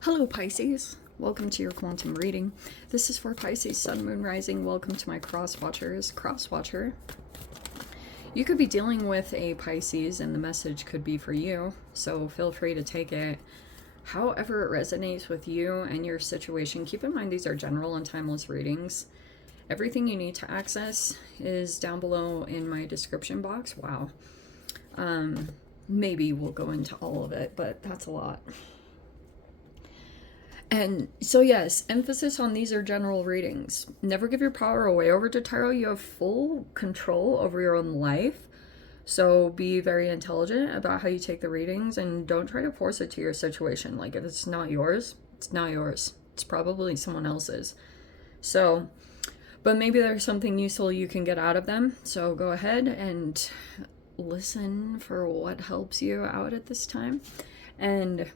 Hello Pisces, welcome to your quantum reading. This is for Pisces Sun, Moon, Rising. Welcome to my cross watchers. Cross watcher, you could be dealing with a Pisces and the message could be for you, so feel free to take it however it resonates with you and your situation. Keep in mind these are general and timeless readings. Everything you need to access is down below in my description box. Wow. Maybe we'll go into all of it, but that's a lot. And so yes, emphasis on these are general readings. Never give your power away over to tarot. You have full control over your own life. So be very intelligent about how you take the readings and don't try to force it to your situation. Like if it's not yours, it's not yours. It's probably someone else's. So, but maybe there's something useful you can get out of them. So go ahead and listen for what helps you out at this time. And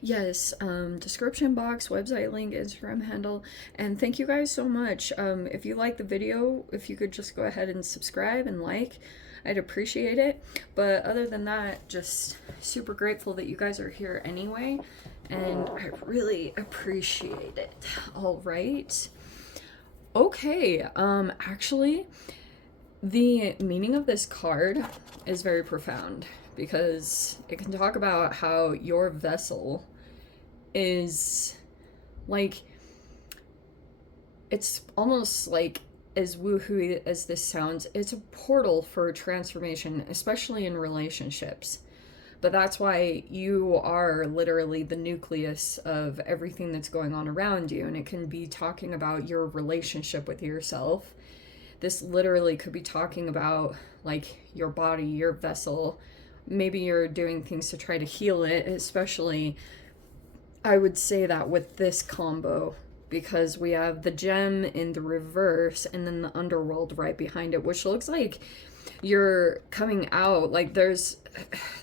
yes, description box, website link, Instagram handle, and thank you guys so much. If you like the video, if you could just go ahead and subscribe and like, I'd appreciate it. But other than that, just super grateful that you guys are here anyway, and I really appreciate it. All right. Okay, actually, the meaning of this card is very profound because it can talk about how your vessel is like, it's almost like, as woohoo as this sounds, it's a portal for transformation, especially in relationships. But that's why you are literally the nucleus of everything that's going on around you, and it can be talking about your relationship with yourself. This literally could be talking about like your body, your vessel. Maybe you're doing things to try to heal it, especially I would say that with this combo, because we have the gem in the reverse and then the underworld right behind it, which looks like you're coming out. Like there's,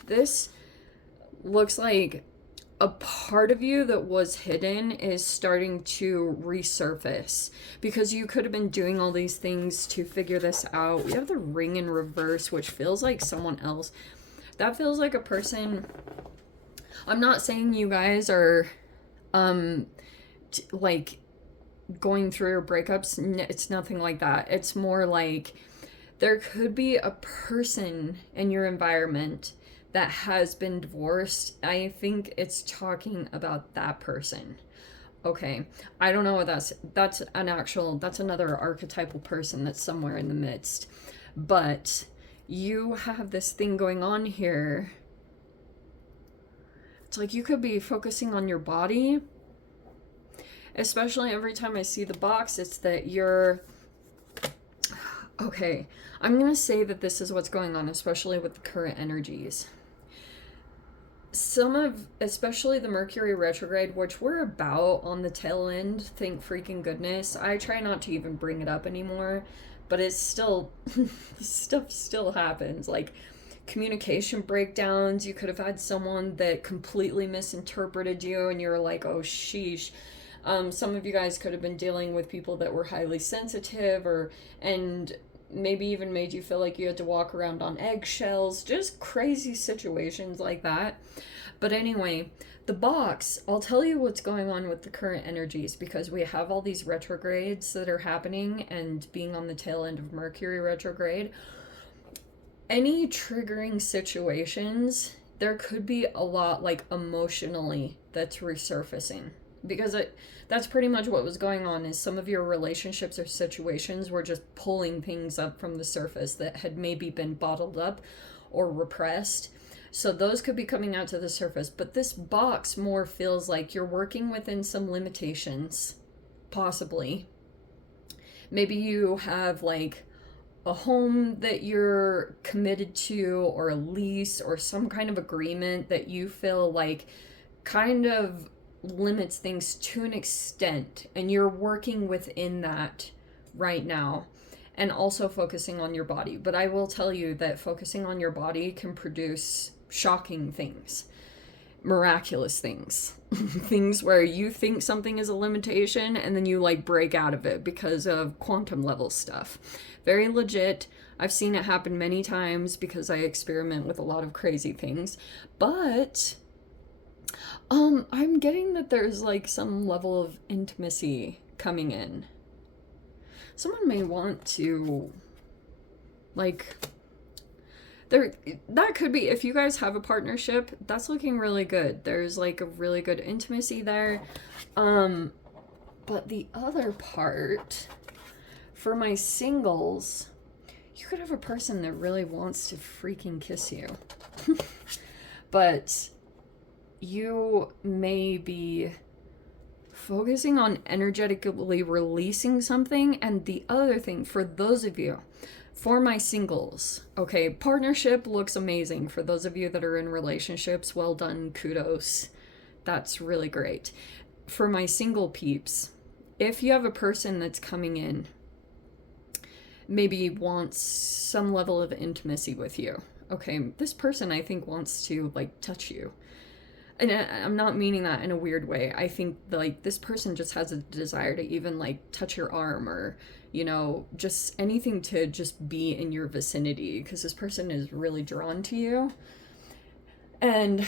this looks like a part of you that was hidden is starting to resurface, because you could have been doing all these things to figure this out. We have the ring in reverse, which feels like someone else. That feels like a person. I'm not saying you guys are like going through your breakups. It's nothing like that. It's more like there could be a person in your environment that has been divorced. I think it's talking about that person. Okay, I don't know what that's another archetypal person that's somewhere in the midst. But you have this thing going on here. It's like you could be focusing on your body. Especially every time I see the box, it's that you're... Okay, I'm going to say that this is what's going on, especially with the current energies. Especially the Mercury retrograde, which we're about on the tail end, thank freaking goodness. I try not to even bring it up anymore, but it's still... stuff still happens. Like, communication breakdowns. You could have had someone that completely misinterpreted you and you're like, oh sheesh. Some of you guys could have been dealing with people that were highly sensitive, and maybe even made you feel like you had to walk around on eggshells. Just crazy situations like that. But anyway, the box, I'll tell you what's going on with the current energies, because we have all these retrogrades that are happening and being on the tail end of Mercury retrograde. Any triggering situations, there could be a lot like emotionally that's resurfacing, because that's pretty much what was going on. Is some of your relationships or situations were just pulling things up from the surface that had maybe been bottled up or repressed. So those could be coming out to the surface. But this box more feels like you're working within some limitations, possibly. Maybe you have like a home that you're committed to, or a lease, or some kind of agreement that you feel like kind of limits things to an extent, and you're working within that right now, and also focusing on your body. But I will tell you that focusing on your body can produce shocking things, miraculous things, things where you think something is a limitation and then you like break out of it because of quantum level stuff. Very legit. I've seen it happen many times because I experiment with a lot of crazy things. But I'm getting that there's like some level of intimacy coming in. Someone may want to, like, there, that could be, if you guys have a partnership, that's looking really good. There's like a really good intimacy there. But the other part, for my singles, you could have a person that really wants to freaking kiss you. But you may be focusing on energetically releasing something. And the other thing, for those of you, for my singles, okay, partnership looks amazing. For those of you that are in relationships, well done, kudos. That's really great. For my single peeps, if you have a person that's coming in, maybe wants some level of intimacy with you. Okay, this person I think wants to like touch you. And I'm not meaning that in a weird way. I think like this person just has a desire to even like touch your arm, or, you know, just anything to just be in your vicinity, because this person is really drawn to you. And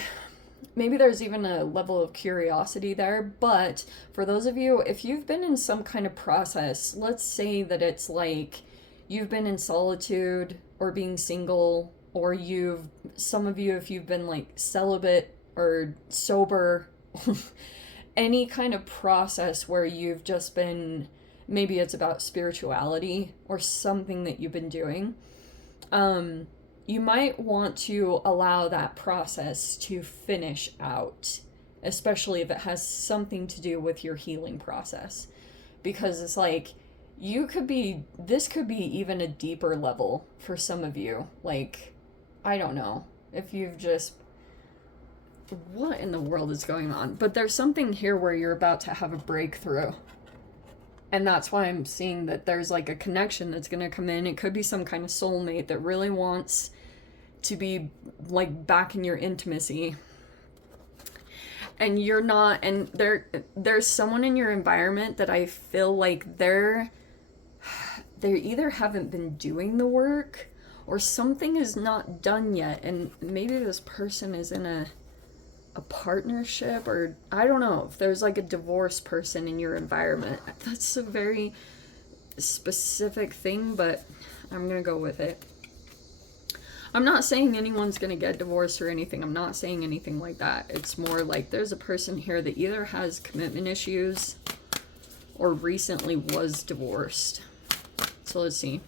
maybe there's even a level of curiosity there. But for those of you, if you've been in some kind of process, let's say that it's like you've been in solitude or being single, or some of you, if you've been like celibate or sober, any kind of process where you've just been, maybe it's about spirituality or something that you've been doing, you might want to allow that process to finish out, especially if it has something to do with your healing process. Because it's like, this could be even a deeper level for some of you. Like, I don't know if you've just, what in the world is going on? But there's something here where you're about to have a breakthrough. And that's why I'm seeing that there's like a connection that's going to come in. It could be some kind of soulmate that really wants to be like back in your intimacy. And you're not, and there's someone in your environment that I feel like they either haven't been doing the work, or something is not done yet. And maybe this person is in a partnership, or I don't know if there's like a divorced person in your environment. That's a very specific thing, but I'm gonna go with it. I'm not saying anyone's gonna get divorced or anything. I'm not saying anything like that. It's more like there's a person here that either has commitment issues or recently was divorced. So let's see.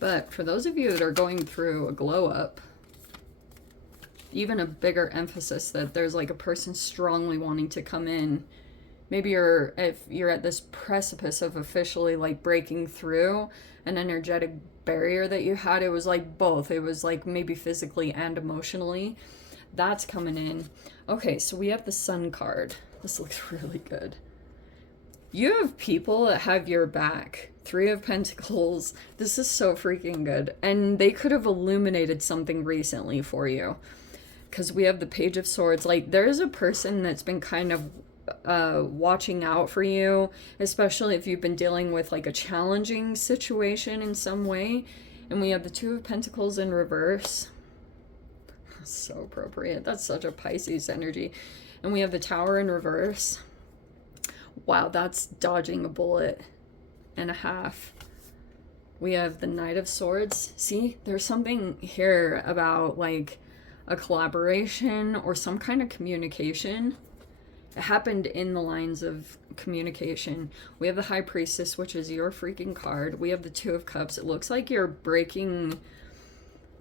But for those of you that are going through a glow up, even a bigger emphasis that there's like a person strongly wanting to come in. Maybe if you're at this precipice of officially like breaking through an energetic barrier that you had, it was like both. It was like maybe physically and emotionally. That's coming in. Okay, so we have the Sun card. This looks really good. You have people that have your back. 3 of Pentacles. This is so freaking good. And they could have illuminated something recently for you. Because we have the Page of Swords. Like, there's a person that's been kind of watching out for you. Especially if you've been dealing with, like, a challenging situation in some way. And we have the 2 of Pentacles in reverse. So appropriate. That's such a Pisces energy. And we have the Tower in reverse. Wow, that's dodging a bullet and a half. We have the Knight of Swords. See, there's something here about like a collaboration or some kind of communication. It happened in the lines of communication. We have the High Priestess, which is your freaking card. We have the 2 of Cups. It looks like you're breaking.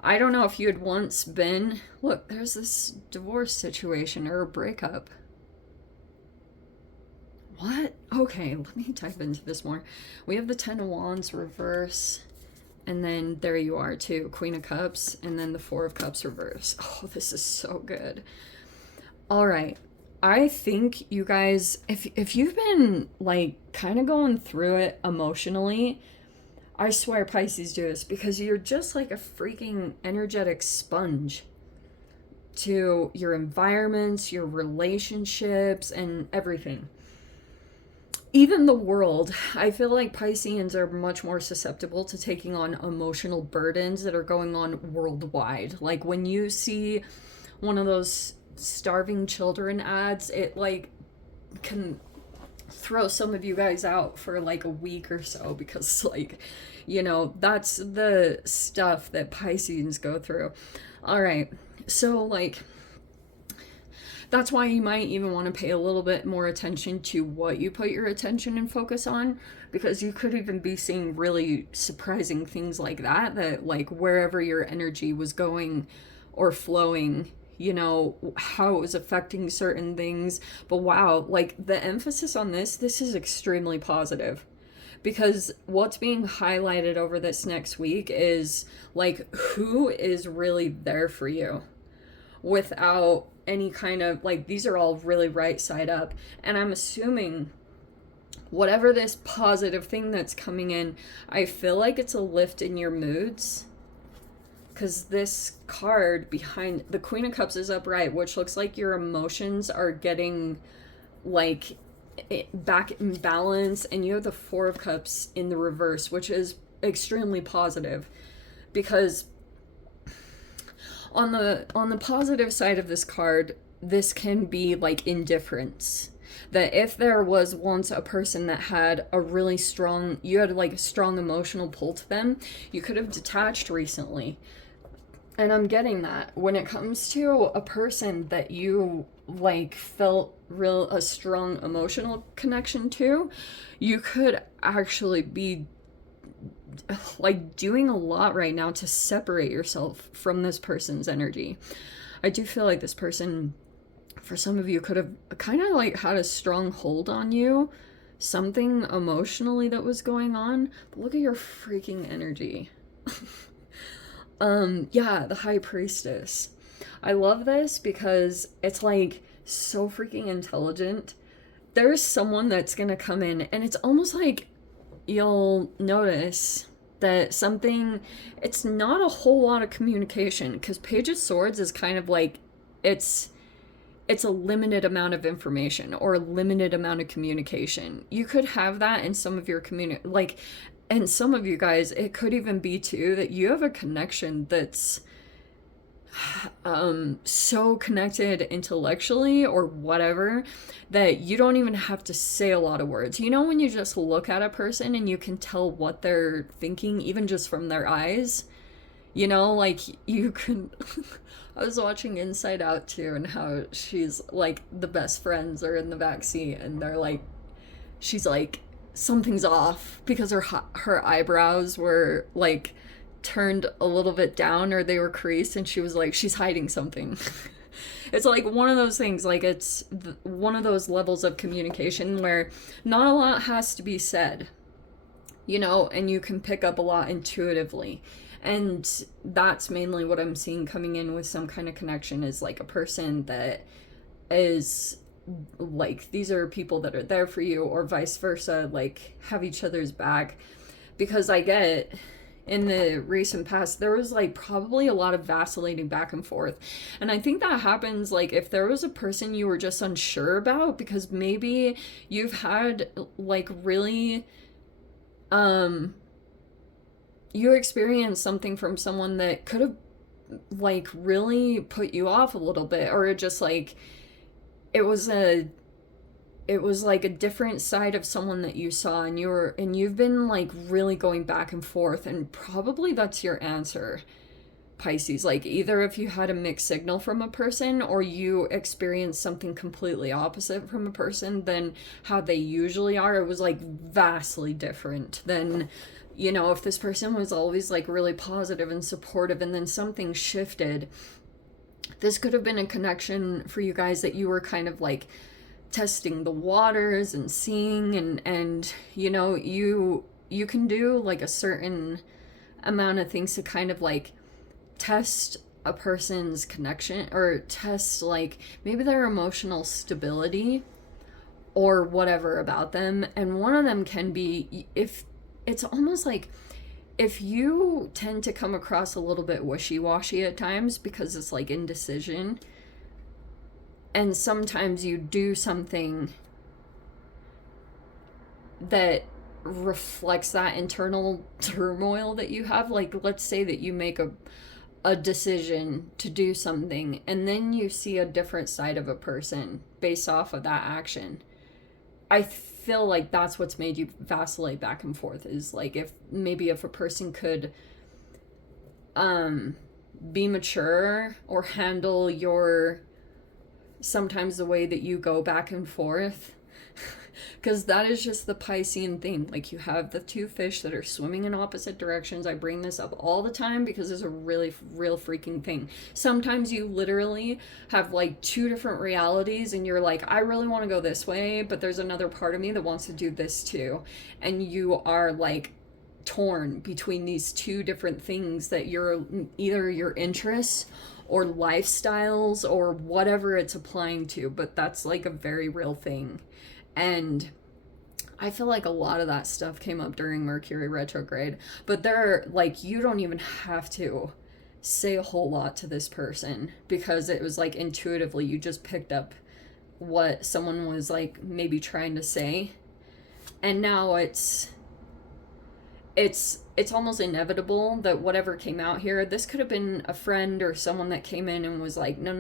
I don't know if you had once been. Look, there's this divorce situation or a breakup. What? Okay, let me dive into this more. We have the 10 of Wands reverse. And then there you are too. Queen of Cups. And then the 4 of Cups reverse. Oh, this is so good. All right. I think you guys, if you've been like kind of going through it emotionally, I swear Pisces do this, because you're just like a freaking energetic sponge to your environments, your relationships, and everything. even the world, I feel like Pisceans are much more susceptible to taking on emotional burdens that are going on worldwide. Like when you see one of those starving children ads, it like can throw some of you guys out for like a week or so, because like, you know, that's the stuff that Pisceans go through. All right. So like, that's why you might even want to pay a little bit more attention to what you put your attention and focus on, because you could even be seeing really surprising things like that, that like wherever your energy was going or flowing, you know, how it was affecting certain things. But wow, like the emphasis on this is extremely positive, because what's being highlighted over this next week is like who is really there for you without any kind of like, these are all really right side up. And I'm assuming whatever this positive thing that's coming in, I feel like it's a lift in your moods, because this card behind the Queen of Cups is upright, which looks like your emotions are getting like back in balance, and you have the Four of Cups in the reverse, which is extremely positive, because on the positive side of this card, this can be like indifference. That if there was once a person that had a really strong, you had like a strong emotional pull to them, you could have detached recently. And I'm getting that when it comes to a person that you like felt a strong emotional connection to, you could actually be like doing a lot right now to separate yourself from this person's energy. I do feel like this person, for some of you, could have kind of like had a strong hold on you, something emotionally that was going on. But look at your freaking energy. Yeah, the High Priestess. I love this because it's like so freaking intelligent. There's someone that's gonna come in, and it's almost like you'll notice that something, it's not a whole lot of communication, because Page of Swords is kind of like, it's a limited amount of information or a limited amount of communication. You could have that in some of your like, and some of you guys, it could even be too that you have a connection that's so connected intellectually or whatever, that you don't even have to say a lot of words. You know, when you just look at a person and you can tell what they're thinking, even just from their eyes, you know, like you can I was watching Inside Out too, and how she's like, the best friends are in the backseat, and they're like, she's like, something's off, because her eyebrows were like turned a little bit down, or they were creased, and she was like, she's hiding something. It's like one of those things, like it's one of those levels of communication where not a lot has to be said, you know, and you can pick up a lot intuitively. And that's mainly what I'm seeing coming in with some kind of connection, is like a person that is like, these are people that are there for you, or vice versa, like have each other's back. Because I get, in the recent past, there was like probably a lot of vacillating back and forth. And I think that happens like if there was a person you were just unsure about, because maybe you've had like really, you experienced something from someone that could have like really put you off a little bit, or just like it was like a different side of someone that you saw, and you've been like really going back and forth, and probably that's your answer, Pisces. Like either if you had a mixed signal from a person, or you experienced something completely opposite from a person than how they usually are. It was like vastly different than, you know, if this person was always like really positive and supportive, and then something shifted. This could have been a connection for you guys that you were kind of like testing the waters and seeing, and you know, you can do like a certain amount of things to kind of like test a person's connection, or test like maybe their emotional stability or whatever about them. And one of them can be, if it's almost like, if you tend to come across a little bit wishy-washy at times, because it's like indecision, and sometimes you do something that reflects that internal turmoil that you have. Like, let's say that you make a decision to do something and then you see a different side of a person based off of that action. I feel like that's what's made you vacillate back and forth, is like, if a person could be mature or handle your sometimes the way that you go back and forth, because that is just the Piscean thing. Like, you have the two fish that are swimming in opposite directions. I bring this up all the time because it's a really real freaking thing. Sometimes you literally have like two different realities and you're like, I really want to go this way, but there's another part of me that wants to do this too, and you are like torn between these two different things that you're either your interests or lifestyles or whatever it's applying to. But that's like a very real thing. And I feel like a lot of that stuff came up during Mercury retrograde. But like, you don't even have to say a whole lot to this person, because it was like intuitively you just picked up what someone was like maybe trying to say. And now it's almost inevitable that whatever came out here, this could have been a friend or someone that came in and was like, no,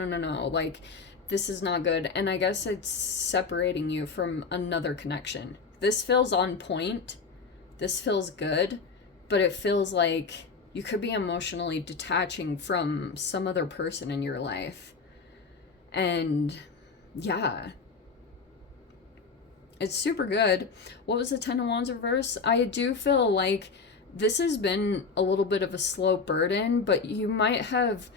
like, this is not good. And I guess it's separating you from another connection. This feels on point. This feels good. But it feels like you could be emotionally detaching from some other person in your life. And yeah, it's super good. What was the Ten of Wands reverse? I do feel like this has been a little bit of a slow burden, but you might have...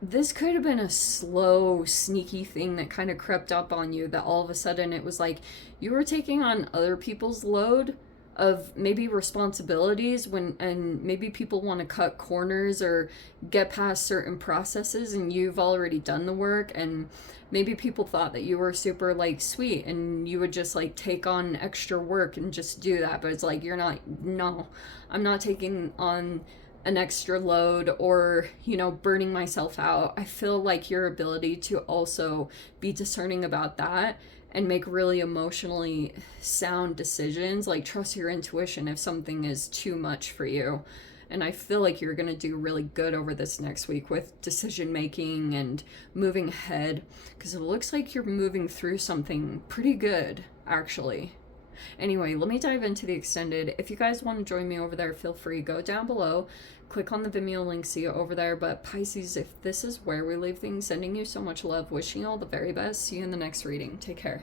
This could have been a slow, sneaky thing that kind of crept up on you, that all of a sudden it was like you were taking on other people's load of maybe responsibilities, and maybe people want to cut corners or get past certain processes, and you've already done the work, and maybe people thought that you were super like sweet and you would just like take on extra work and just do that. But it's like, you're not. No, I'm not taking on an extra load or, burning myself out. I feel like your ability to also be discerning about that and make really emotionally sound decisions, like trust your intuition if something is too much for you. And I feel like you're going to do really good over this next week with decision making and moving ahead, because it looks like you're moving through something pretty good, actually. Anyway, let me dive into the extended. If you guys want to join me over there, feel free. Go down below, click on the Vimeo link, see it over there. But Pisces, if this is where we leave things, sending you so much love, wishing you all the very best. See you in the next reading. Take care.